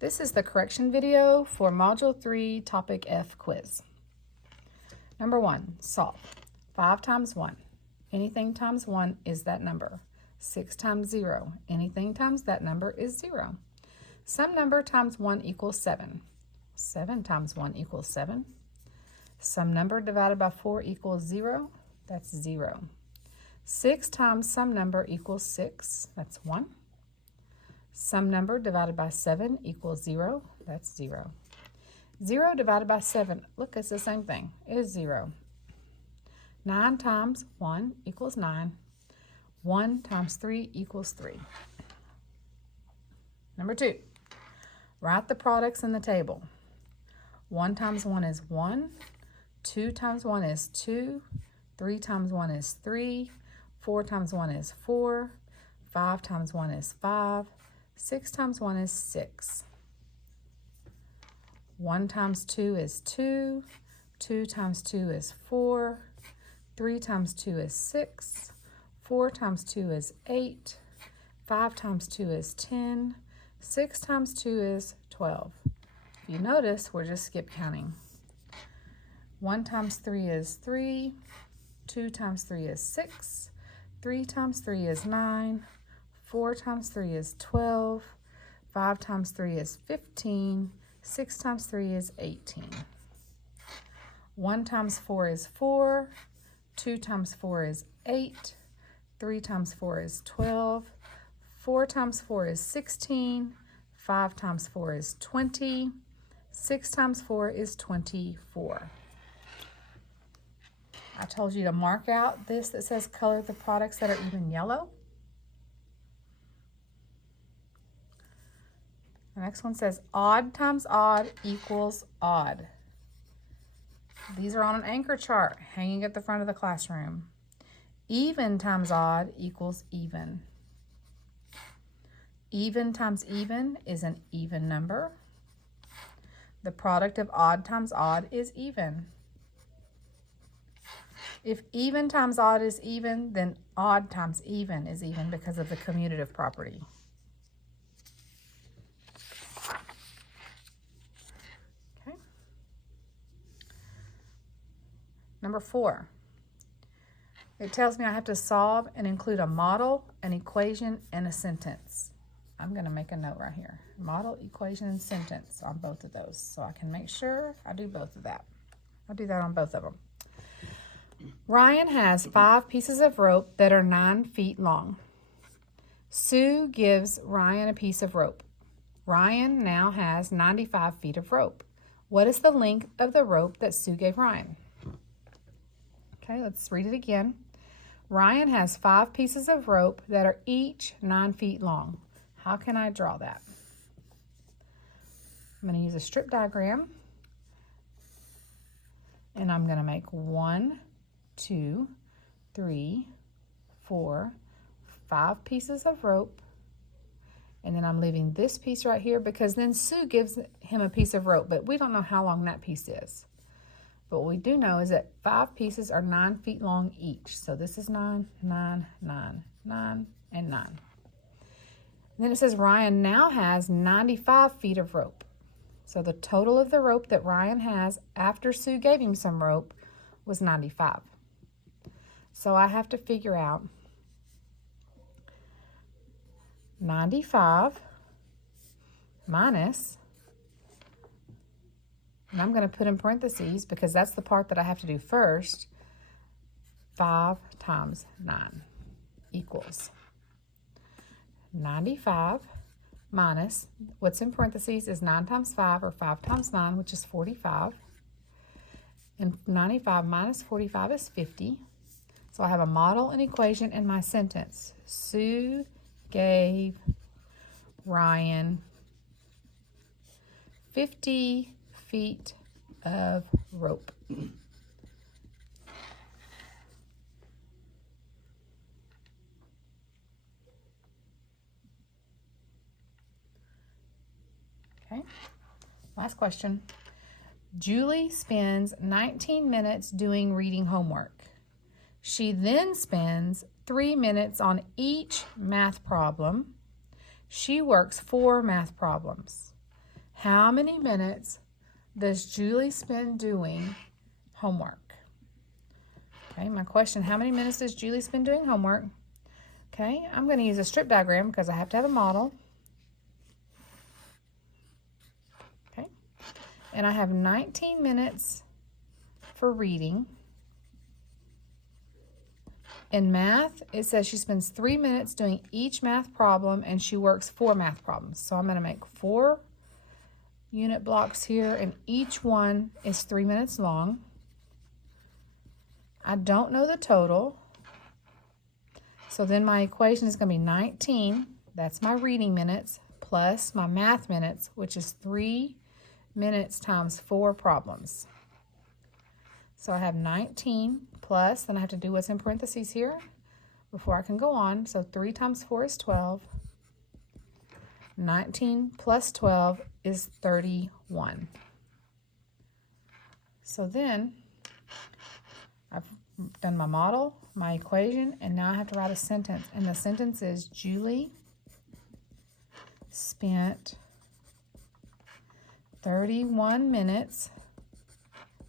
This is the correction video for Module 3, Topic F quiz. Number 1, solve. 5 times 1. Anything times 1 is that number. 6 times 0. Anything times that number is 0. Some number times 1 equals 7. 7 times 1 equals 7. Some number divided by 4 equals 0. That's 0. 6 times some number equals 6. That's 1. Some number divided by 7 equals 0. That's 0. 0 divided by 7, look, it's the same thing. It is 0. 9 times 1 equals 9. 1 times 3 equals 3. Number 2, write the products in the table. 1 times 1 is 1. 2 times 1 is 2. 3 times 1 is 3. 4 times 1 is 4. 5 times 1 is 5. 6 times 1 is 6. 1 times 2 is 2. 2 times 2 is 4. 3 times 2 is 6. 4 times 2 is 8. 5 times 2 is 10. 6 times 2 is 12. If you notice, we're just skip counting. 1 times 3 is 3. 2 times 3 is 6. 3 times 3 is 9. 4 times 3 is 12. 5 times 3 is 15. 6 times 3 is 18. 1 times 4 is 4. 2 times 4 is 8. 3 times 4 is 12. 4 times 4 is 16. 5 times 4 is 20. 6 times 4 is 24. I told you to mark out this that says color the products that are even yellow. The next one says odd times odd equals odd. These are on an anchor chart hanging at the front of the classroom. Even times odd equals even. Even times even is an even number. The product of odd times odd is even. If even times odd is even, then odd times even is even because of the commutative property. Okay. Number 4. It tells me I have to solve and include a model, an equation, and a sentence. I'm going to make a note right here. Model, equation, and sentence on both of those so I can make sure I do both of that. I'll do that on both of them. Ryan has 5 pieces of rope that are 9 feet long. Sue gives Ryan a piece of rope. Ryan now has 95 feet of rope. What is the length of the rope that Sue gave Ryan? Okay, let's read it again. Ryan has 5 pieces of rope that are each 9 feet long. How can I draw that? I'm going to use a strip diagram. And I'm going to make 1, 2, 3, 4, 5 pieces of rope. And then I'm leaving this piece right here because then Sue gives him a piece of rope, but we don't know how long that piece is. But what we do know is that 5 pieces are 9 feet long each. So this is 9, 9, 9, 9, and 9. And then it says Ryan now has 95 feet of rope. So the total of the rope that Ryan has after Sue gave him some rope was 95. So I have to figure out 95 minus, and I'm going to put in parentheses because that's the part that I have to do first, 5 times 9 equals 95 minus, what's in parentheses is 9 times 5 or 5 times 9, which is 45. And 95 minus 45 is 50. So I have a model, an equation, and my sentence. Sue gave Ryan 50 feet of rope. Okay, last question. Julie spends 19 minutes doing reading homework. She then spends 3 minutes on each math problem. She works 4 math problems. How many minutes does Julie spend doing homework? Okay, my question, how many minutes does Julie spend doing homework? Okay, I'm going to use a strip diagram because I have to have a model. Okay, and I have 19 minutes for reading. In math, it says she spends 3 minutes doing each math problem and she works 4 math problems. So I'm going to make 4 unit blocks here, and each one is 3 minutes long. I don't know the total, so then my equation is going to be 19, that's my reading minutes, plus my math minutes, which is 3 minutes times 4 problems. So I have 19 plus, then I have to do what's in parentheses here before I can go on. So 3 times 4 is 12. 19 plus 12 is 31. So then I've done my model, my equation, and now I have to write a sentence. And the sentence is Julie spent 31 minutes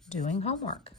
doing homework.